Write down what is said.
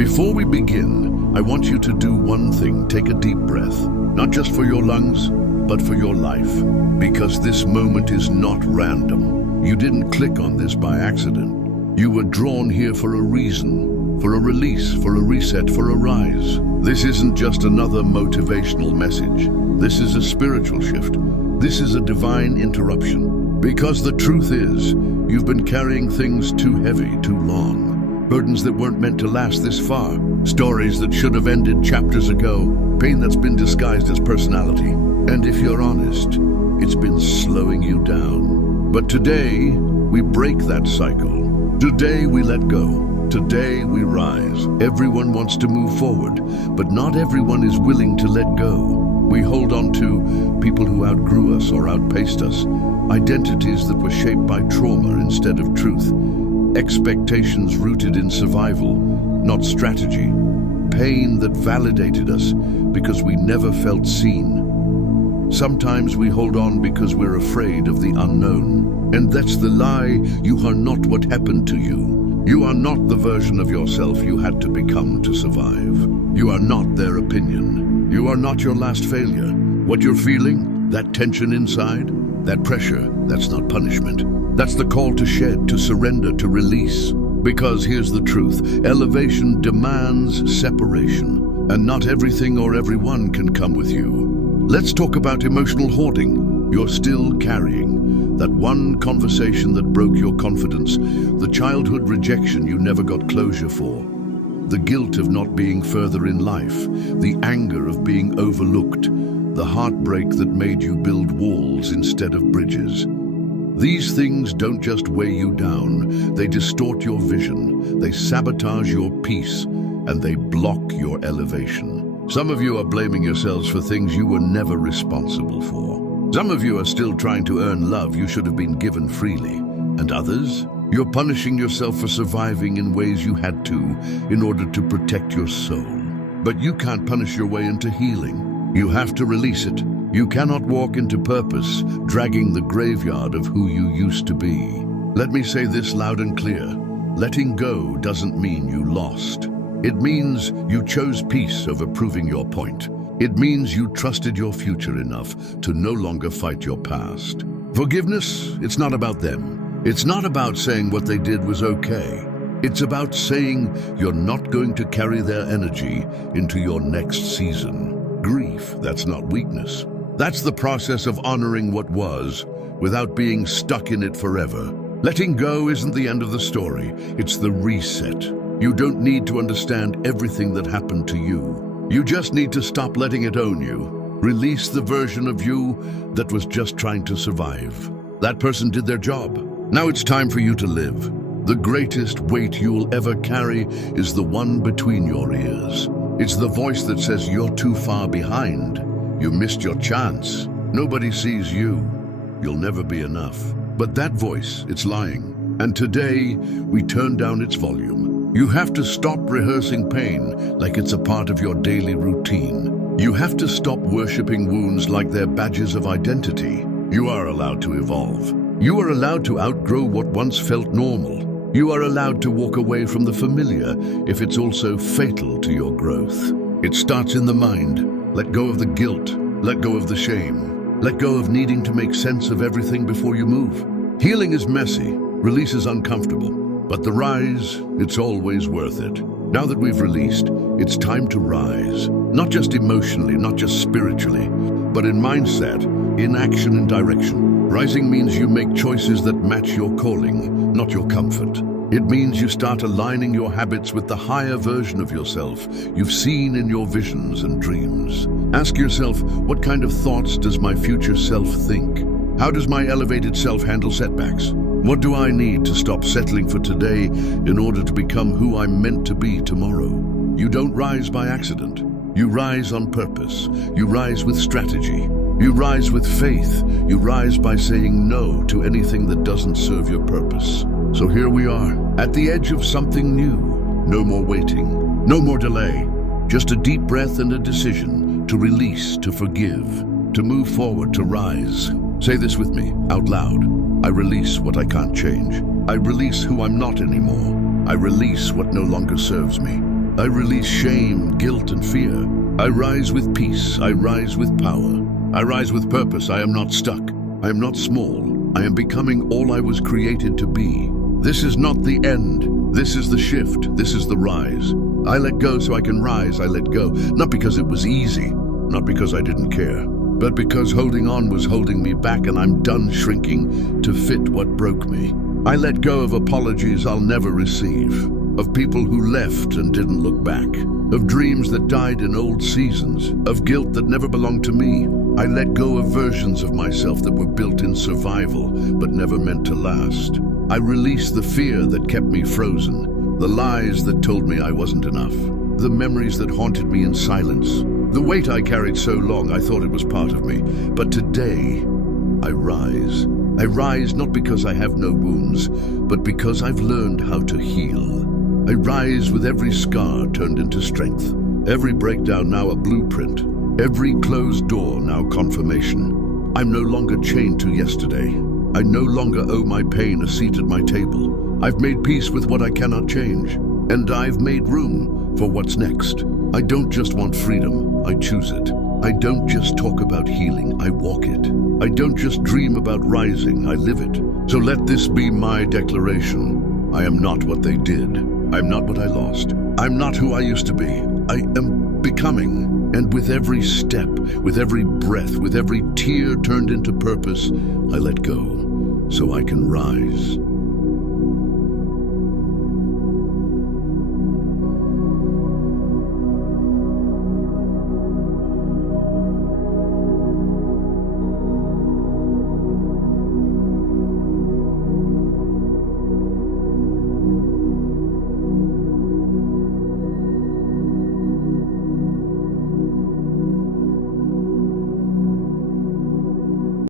Before we begin, I want you to do one thing. Take a deep breath, not just for your lungs, but for your life. Because this moment is not random. You didn't click on this by accident. You were drawn here for a reason, for a release, for a reset, for a rise. This isn't just another motivational message. This is a spiritual shift. This is a divine interruption. Because the truth is, you've been carrying things too heavy, too long. Burdens that weren't meant to last this far. Stories that should have ended chapters ago. Pain that's been disguised as personality. And if you're honest, it's been slowing you down. But today, we break that cycle. Today, we let go. Today, we rise. Everyone wants to move forward, but not everyone is willing to let go. We hold on to people who outgrew us or outpaced us. Identities that were shaped by trauma instead of truth. Expectations rooted in survival, not strategy. Pain that validated us because we never felt seen. Sometimes we hold on because we're afraid of the unknown. And that's the lie. You are not what happened to you. You are not the version of yourself you had to become to survive. You are not their opinion. You are not your last failure. What you're feeling, that tension inside, that pressure, that's not punishment. That's the call to shed, to surrender, to release. Because here's the truth, elevation demands separation, and not everything or everyone can come with you. Let's talk about emotional hoarding. You're still carrying that one conversation that broke your confidence, the childhood rejection you never got closure for, the guilt of not being further in life, the anger of being overlooked, the heartbreak that made you build walls instead of bridges. These things don't just weigh you down, they distort your vision, they sabotage your peace, and they block your elevation. Some of you are blaming yourselves for things you were never responsible for. Some of you are still trying to earn love you should have been given freely. And others, you're punishing yourself for surviving in ways you had to in order to protect your soul. But you can't punish your way into healing. You have to release it. You cannot walk into purpose, dragging the graveyard of who you used to be. Let me say this loud and clear. Letting go doesn't mean you lost. It means you chose peace over proving your point. It means you trusted your future enough to no longer fight your past. Forgiveness, it's not about them. It's not about saying what they did was okay. It's about saying you're not going to carry their energy into your next season. Grief, that's not weakness. That's the process of honoring what was without being stuck in it forever. Letting go isn't the end of the story, it's the reset. You don't need to understand everything that happened to you. You just need to stop letting it own you. Release the version of you that was just trying to survive. That person did their job. Now it's time for you to live. The greatest weight you'll ever carry is the one between your ears. It's the voice that says you're too far behind. You missed your chance. Nobody sees you. You'll never be enough. But that voice, it's lying. And today, we turn down its volume. You have to stop rehearsing pain like it's a part of your daily routine. You have to stop worshipping wounds like they're badges of identity. You are allowed to evolve. You are allowed to outgrow what once felt normal. You are allowed to walk away from the familiar if it's also fatal to your growth. It starts in the mind. Let go of the guilt. Let go of the shame. Let go of needing to make sense of everything before you move. Healing is messy. Release is uncomfortable. But the rise, it's always worth it. Now that we've released, it's time to rise. Not just emotionally, not just spiritually, but in mindset, in action and direction. Rising means you make choices that match your calling, not your comfort. It means you start aligning your habits with the higher version of yourself you've seen in your visions and dreams. Ask yourself, what kind of thoughts does my future self think? How does my elevated self handle setbacks? What do I need to stop settling for today in order to become who I'm meant to be tomorrow? You don't rise by accident. You rise on purpose. You rise with strategy. You rise with faith. You rise by saying no to anything that doesn't serve your purpose. So here we are, at the edge of something new. No more waiting, no more delay. Just a deep breath and a decision to release, to forgive, to move forward, to rise. Say this with me, out loud. I release what I can't change. I release who I'm not anymore. I release what no longer serves me. I release shame, guilt, and fear. I rise with peace. I rise with power. I rise with purpose. I am not stuck. I am not small. I am becoming all I was created to be. This is not the end. This is the shift. This is the rise. I let go so I can rise. I let go, not because it was easy, not because I didn't care, but because holding on was holding me back, and I'm done shrinking to fit what broke me. I let go of apologies I'll never receive, of people who left and didn't look back, of dreams that died in old seasons, of guilt that never belonged to me. I let go of versions of myself that were built in survival but never meant to last. I released the fear that kept me frozen, the lies that told me I wasn't enough, the memories that haunted me in silence. The weight I carried so long, I thought it was part of me. But today, I rise. I rise not because I have no wounds, but because I've learned how to heal. I rise with every scar turned into strength, every breakdown now a blueprint, every closed door now confirmation. I'm no longer chained to yesterday. I no longer owe my pain a seat at my table. I've made peace with what I cannot change, and I've made room for what's next. I don't just want freedom, I choose it. I don't just talk about healing, I walk it. I don't just dream about rising, I live it. So let this be my declaration. I am not what they did. I'm not what I lost. I'm not who I used to be. I am becoming. And with every step, with every breath, with every tear turned into purpose, I let go so I can rise.